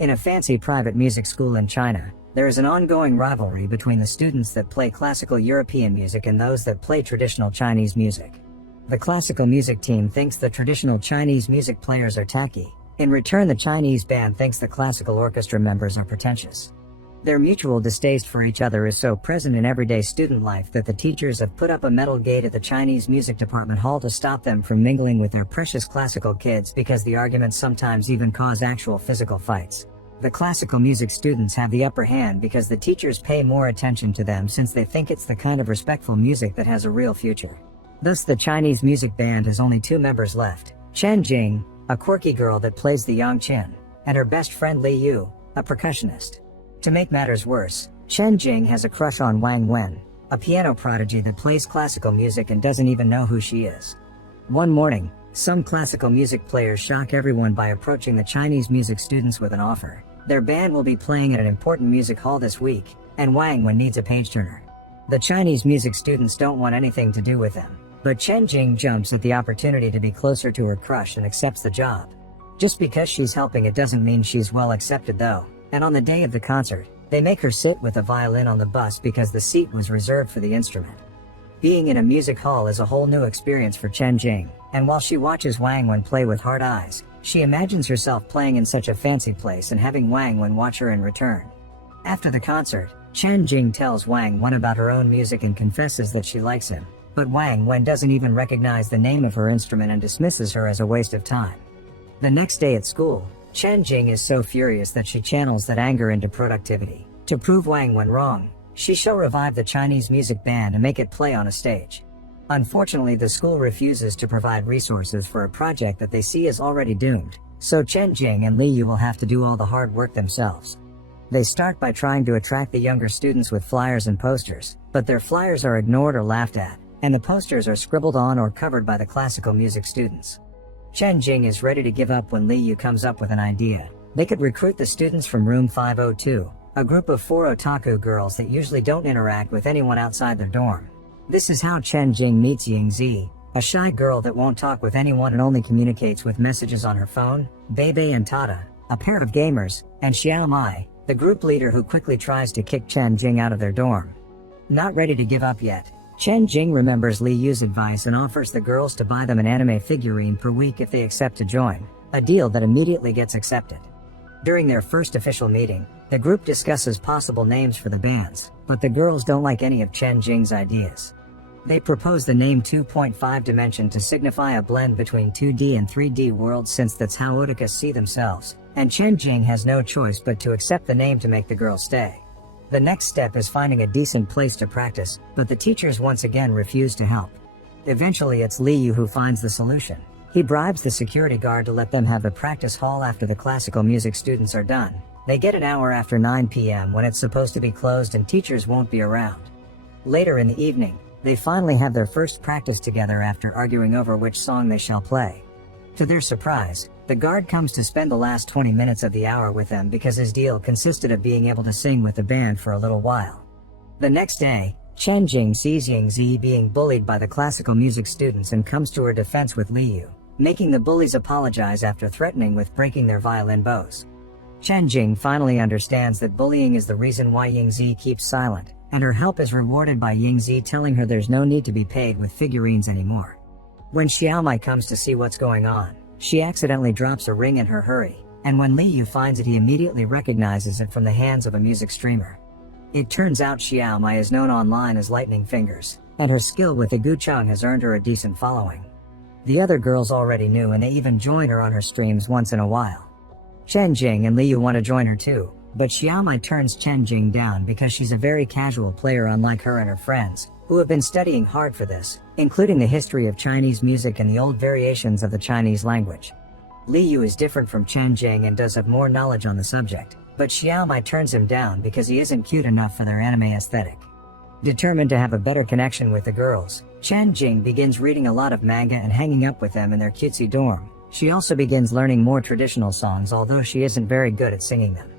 In a fancy private music school in China, there is an ongoing rivalry between the students that play classical European music and those that play traditional Chinese music. The classical music team thinks the traditional Chinese music players are tacky. In return, the Chinese band thinks the classical orchestra members are pretentious. Their mutual distaste for each other is so present in everyday student life that the teachers have put up a metal gate at the Chinese music department hall to stop them from mingling with their precious classical kids, because the arguments sometimes even cause actual physical fights. The classical music students have the upper hand because the teachers pay more attention to them, since they think it's the kind of respectful music that has a real future. Thus, the Chinese music band has only 2 members left: Chen Jing, a quirky girl that plays the yangqin, and her best friend Li Yu, a percussionist. To make matters worse, Chen Jing has a crush on Wang Wen, a piano prodigy that plays classical music and doesn't even know who she is. One morning, some classical music players shock everyone by approaching the Chinese music students with an offer. Their band will be playing at an important music hall this week, and Wang Wen needs a page turner. The Chinese music students don't want anything to do with them, but Chen Jing jumps at the opportunity to be closer to her crush and accepts the job. Just because she's helping, it doesn't mean she's well accepted though. And on the day of the concert, they make her sit with a violin on the bus because the seat was reserved for the instrument. Being in a music hall is a whole new experience for Chen Jing, and while she watches Wang Wen play with hard eyes, she imagines herself playing in such a fancy place and having Wang Wen watch her in return. After the concert, Chen Jing tells Wang Wen about her own music and confesses that she likes him, but Wang Wen doesn't even recognize the name of her instrument and dismisses her as a waste of time. The next day at school, Chen Jing is so furious that she channels that anger into productivity. To prove Wang Wen wrong, she shall revive the Chinese music band and make it play on a stage. Unfortunately, the school refuses to provide resources for a project that they see as already doomed, so Chen Jing and Li Yu will have to do all the hard work themselves. They start by trying to attract the younger students with flyers and posters, but their flyers are ignored or laughed at, and the posters are scribbled on or covered by the classical music students. Chen Jing is ready to give up when Li Yu comes up with an idea. They could recruit the students from room 502, a group of 4 otaku girls that usually don't interact with anyone outside their dorm. This is how Chen Jing meets Yingzi, a shy girl that won't talk with anyone and only communicates with messages on her phone, Bebe and Tada, a pair of gamers, and Xiao Mai, the group leader who quickly tries to kick Chen Jing out of their dorm. Not ready to give up yet, Chen Jing remembers Li Yu's advice and offers the girls to buy them an anime figurine per week if they accept to join, a deal that immediately gets accepted. During their first official meeting, the group discusses possible names for the bands, but the girls don't like any of Chen Jing's ideas. They propose the name 2.5 Dimension to signify a blend between 2D and 3D worlds, since that's how otakus see themselves, and Chen Jing has no choice but to accept the name to make the girls stay. The next step is finding a decent place to practice, but the teachers once again refuse to help. Eventually, it's Li Yu who finds the solution. He bribes the security guard to let them have the practice hall after the classical music students are done. They get an hour after 9 p.m. when it's supposed to be closed and teachers won't be around. Later in the evening, they finally have their first practice together after arguing over which song they shall play. To their surprise, the guard comes to spend the last 20 minutes of the hour with them because his deal consisted of being able to sing with the band for a little while. The next day, Chen Jing sees Yingzi being bullied by the classical music students and comes to her defense with Li Yu, making the bullies apologize after threatening with breaking their violin bows. Chen Jing finally understands that bullying is the reason why Yingzi keeps silent, and her help is rewarded by Yingzi telling her there's no need to be paid with figurines anymore. When Xiaomai comes to see what's going on, she accidentally drops a ring in her hurry, and when Li Yu finds it, he immediately recognizes it from the hands of a music streamer. It turns out Xiaomai is known online as Lightning Fingers, and her skill with the Gucheng has earned her a decent following. The other girls already knew, and they even join her on her streams once in a while. Chen Jing and Li Yu want to join her too, but Xiaomai turns Chen Jing down because she's a very casual player, unlike her and her friends, who have been studying hard for this, including the history of Chinese music and the old variations of the Chinese language. Li Yu is different from Chen Jing and does have more knowledge on the subject, but Xiaomai turns him down because he isn't cute enough for their anime aesthetic. Determined to have a better connection with the girls, Chen Jing begins reading a lot of manga and hanging up with them in their cutesy dorm. She also begins learning more traditional songs, although she isn't very good at singing them.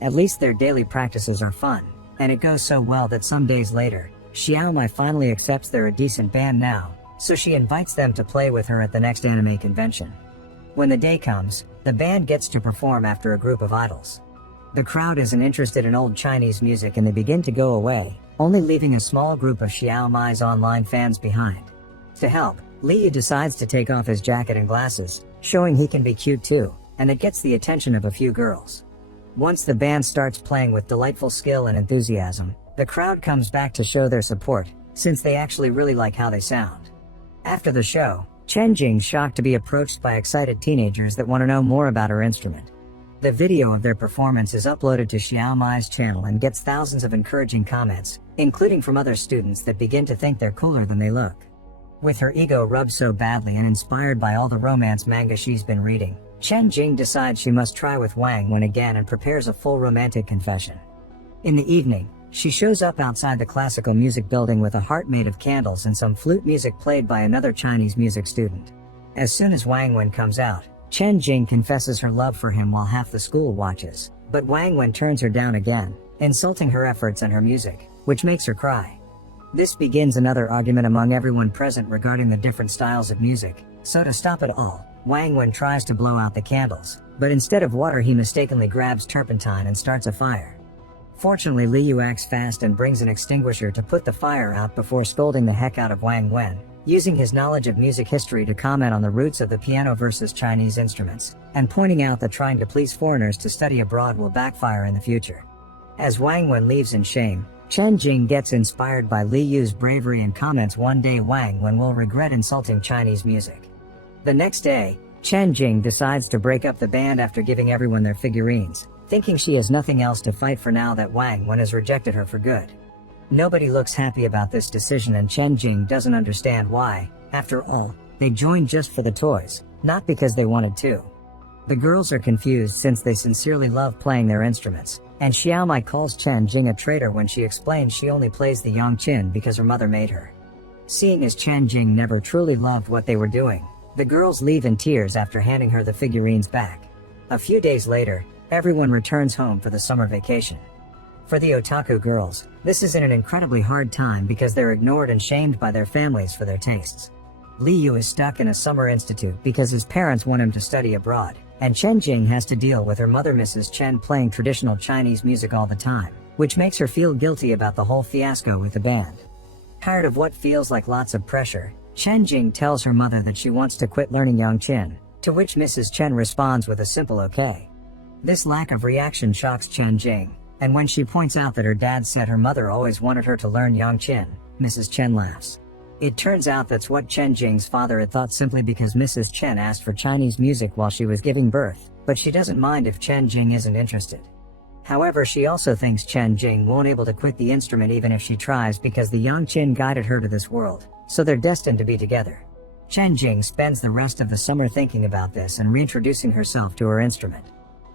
At least their daily practices are fun, and it goes so well that some days later, Xiaomai finally accepts they're a decent band now, so she invites them to play with her at the next anime convention. When the day comes, The band gets to perform after a group of idols. The crowd isn't interested in old Chinese music and they begin to go away, only leaving a small group of Xiao Mai's online fans behind. To help, Liu decides to take off his jacket and glasses, showing he can be cute too, and it gets the attention of a few girls. Once the band starts playing with delightful skill and enthusiasm, the crowd comes back to show their support, since they actually really like how they sound. After the show, Chen Jing's shocked to be approached by excited teenagers that want to know more about her instrument. The video of their performance is uploaded to Xiao Mai's channel and gets thousands of encouraging comments, including from other students that begin to think they're cooler than they look. With her ego rubbed so badly and inspired by all the romance manga she's been reading, Chen Jing decides she must try with Wang Wen again and prepares a full romantic confession. In the evening, she shows up outside the classical music building with a heart made of candles and some flute music played by another Chinese music student. As soon as Wang Wen comes out, Chen Jing confesses her love for him while half the school watches, but Wang Wen turns her down again, insulting her efforts and her music, which makes her cry. This begins another argument among everyone present regarding the different styles of music, so to stop it all, Wang Wen tries to blow out the candles, but instead of water he mistakenly grabs turpentine and starts a fire. Fortunately, Liu acts fast and brings an extinguisher to put the fire out before scolding the heck out of Wang Wen, using his knowledge of music history to comment on the roots of the piano versus Chinese instruments, and pointing out that trying to please foreigners to study abroad will backfire in the future. As Wang Wen leaves in shame, Chen Jing gets inspired by Liu's bravery and comments one day Wang Wen will regret insulting Chinese music. The next day, Chen Jing decides to break up the band after giving everyone their figurines, thinking she has nothing else to fight for now that Wang Wen has rejected her for good. Nobody looks happy about this decision and Chen Jing doesn't understand why. After all, they joined just for the toys, not because they wanted to. The girls are confused since they sincerely love playing their instruments, and Xiao Mai calls Chen Jing a traitor when she explains she only plays the yongqin because her mother made her. Seeing as Chen Jing never truly loved what they were doing, the girls leave in tears after handing her the figurines back. A few days later, everyone returns home for the summer vacation. For the otaku girls, this is an incredibly hard time because they're ignored and shamed by their families for their tastes. Liu is stuck in a summer institute because his parents want him to study abroad, and Chen Jing has to deal with her mother Mrs. Chen playing traditional Chinese music all the time, which makes her feel guilty about the whole fiasco with the band. Tired of what feels like lots of pressure, Chen Jing tells her mother that she wants to quit learning yongqin, to which Mrs. Chen responds with a simple okay. This lack of reaction shocks Chen Jing, and when she points out that her dad said her mother always wanted her to learn yongqin, Mrs. Chen laughs. It turns out that's what Chen Jing's father had thought simply because Mrs. Chen asked for Chinese music while she was giving birth, but she doesn't mind if Chen Jing isn't interested. However, she also thinks Chen Jing won't able to quit the instrument even if she tries because the yongqin guided her to this world, so they're destined to be together. Chen Jing spends the rest of the summer thinking about this and reintroducing herself to her instrument.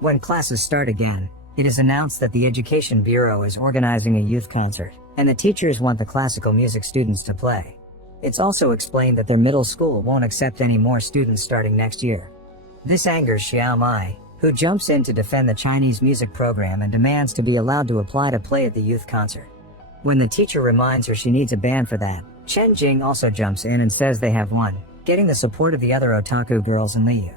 When classes start again, it is announced that the Education Bureau is organizing a youth concert, and the teachers want the classical music students to play. It's also explained that their middle school won't accept any more students starting next year. This angers Xiao Mai, who jumps in to defend the Chinese music program and demands to be allowed to apply to play at the youth concert. When the teacher reminds her she needs a band for that, Chen Jing also jumps in and says they have one, getting the support of the other otaku girls and Liu.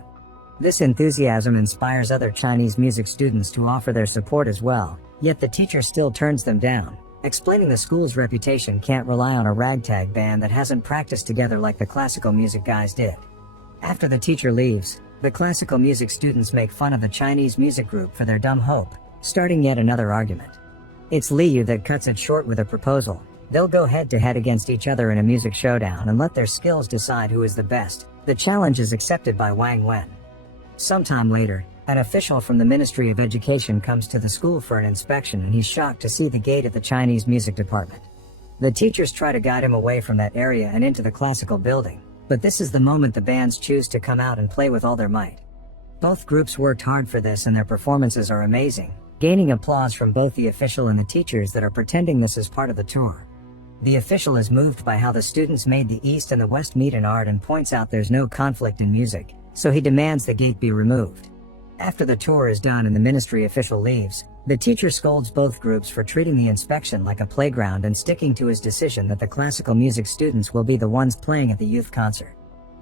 This enthusiasm inspires other Chinese music students to offer their support as well, yet the teacher still turns them down, explaining the school's reputation can't rely on a ragtag band that hasn't practiced together like the classical music guys did. After the teacher leaves, the classical music students make fun of the Chinese music group for their dumb hope, starting yet another argument. It's Liu that cuts it short with a proposal. They'll go head to head against each other in a music showdown and let their skills decide who is the best. The challenge is accepted by Wang Wen. Sometime later, an official from the Ministry of Education comes to the school for an inspection and he's shocked to see the gate at the Chinese music department. The teachers try to guide him away from that area and into the classical building, but this is the moment the bands choose to come out and play with all their might. Both groups worked hard for this and their performances are amazing, gaining applause from both the official and the teachers that are pretending this is part of the tour. The official is moved by how the students made the East and the West meet in art and points out there's no conflict in music, so he demands the gate be removed. After the tour is done and the ministry official leaves, the teacher scolds both groups for treating the inspection like a playground and sticking to his decision that the classical music students will be the ones playing at the youth concert.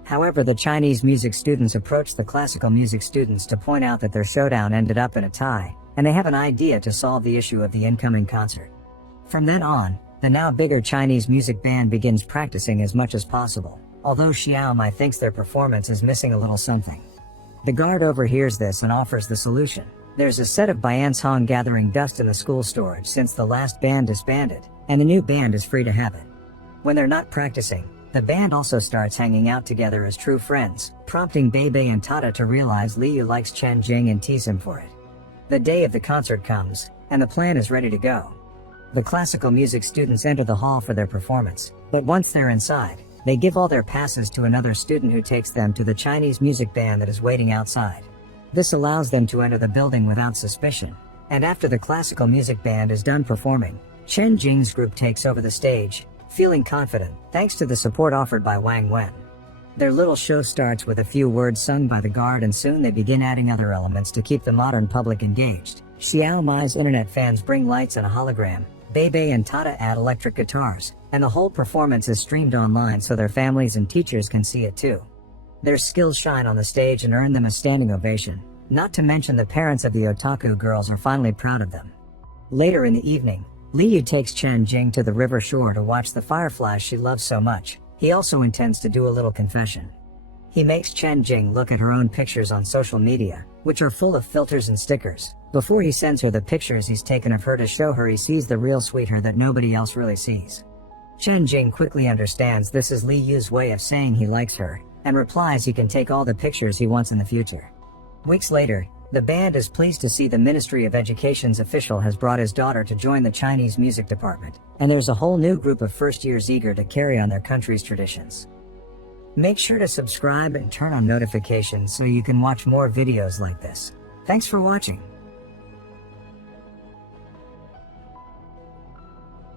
However, the Chinese music students approach the classical music students to point out that their showdown ended up in a tie, and they have an idea to solve the issue of the incoming concert. From then on, the now bigger Chinese music band begins practicing as much as possible, although Xiao Mai thinks their performance is missing a little something. The guard overhears this and offers the solution. There's a set of Biancong gathering dust in the school storage since the last band disbanded, and the new band is free to have it. When they're not practicing, the band also starts hanging out together as true friends, prompting Beibei and Tata to realize Liu likes Chen Jing and tease him for it. The day of the concert comes, and the plan is ready to go. The classical music students enter the hall for their performance, but once they're inside, they give all their passes to another student who takes them to the Chinese music band that is waiting outside. This allows them to enter the building without suspicion, and after the classical music band is done performing, Chen Jing's group takes over the stage, feeling confident, thanks to the support offered by Wang Wen. Their little show starts with a few words sung by the guard, and soon they begin adding other elements to keep the modern public engaged. Xiao Mai's internet fans bring lights and a hologram, Beibei and Tata add electric guitars, and the whole performance is streamed online so their families and teachers can see it too. Their skills shine on the stage and earn them a standing ovation, not to mention the parents of the otaku girls are finally proud of them. Later in the evening, Liu takes Chen Jing to the river shore to watch the fireflies she loves so much. He also intends to do a little confession. He makes Chen Jing look at her own pictures on social media, which are full of filters and stickers. Before he sends her the pictures he's taken of her to show her he sees the real sweet her that nobody else really sees. Chen Jing quickly understands this is Li Yu's way of saying he likes her, and replies he can take all the pictures he wants in the future. Weeks later, the band is pleased to see the Ministry of Education's official has brought his daughter to join the Chinese music department, and there's a whole new group of first years eager to carry on their country's traditions. Make sure to subscribe and turn on notifications so you can watch more videos like this. Thanks for watching.